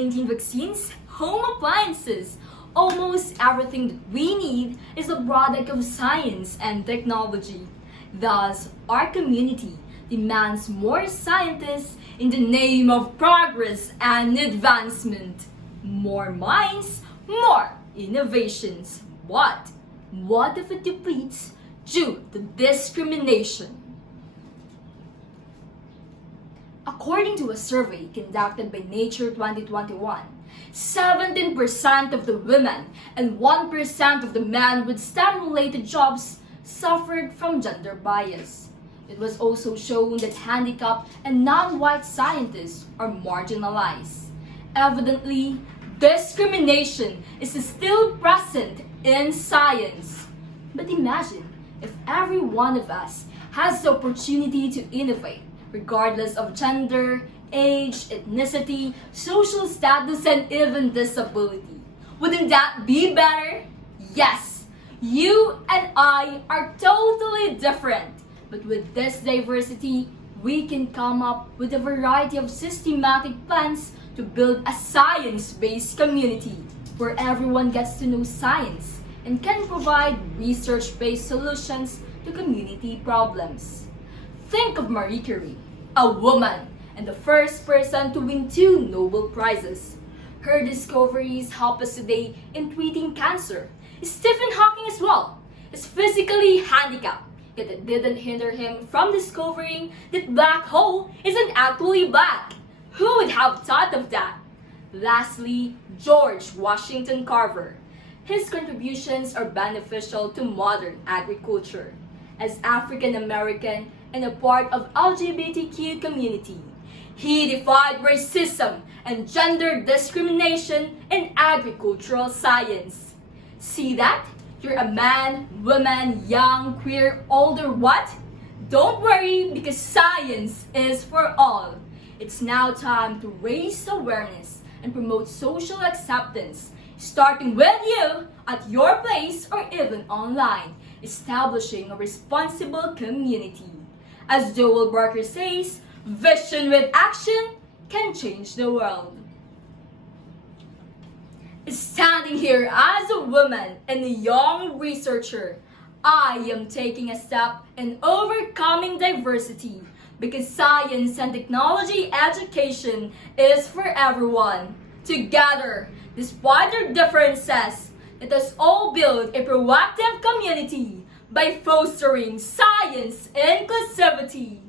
COVID-19 vaccines, home appliances, almost everything that we need is a product of science and technology. Thus, our community demands more scientists in the name of progress and advancement. More minds, more innovations. But what if it depletes due to discrimination? According to a survey conducted by Nature 2021, 17% of the women and 1% of the men with STEM-related jobs suffered from gender bias. It was also shown that handicapped and non-white scientists are marginalized. Evidently, discrimination is still present in science. But imagine if every one of us has the opportunity to innovate, regardless of gender, age, ethnicity, social status, and even disability. Wouldn't that be better? Yes, you and I are totally different. But with this diversity, we can come up with a variety of systematic plans to build a science-based community where everyone gets to know science and can provide research-based solutions to community problems. Think of Marie Curie, a woman and the first person to win 2 Nobel Prizes. Her discoveries help us today in treating cancer. Stephen Hawking as well is physically handicapped, yet it didn't hinder him from discovering that black hole isn't actually black. Who would have thought of that? Lastly, George Washington Carver. His contributions are beneficial to modern agriculture. As African American and a part of LGBTQ community, he defied racism and gender discrimination in agricultural science. See that? You're a man, woman, young, queer, older, what? Don't worry, because science is for all. It's now time to raise awareness and promote social acceptance, starting with you at your place or even online, establishing a responsible community. As Joel Barker says, vision with action can change the world. Standing here as a woman and a young researcher, I am taking a step in overcoming diversity because science and technology education is for everyone. Together, despite our differences, let us all build a proactive community by fostering science inclusivity.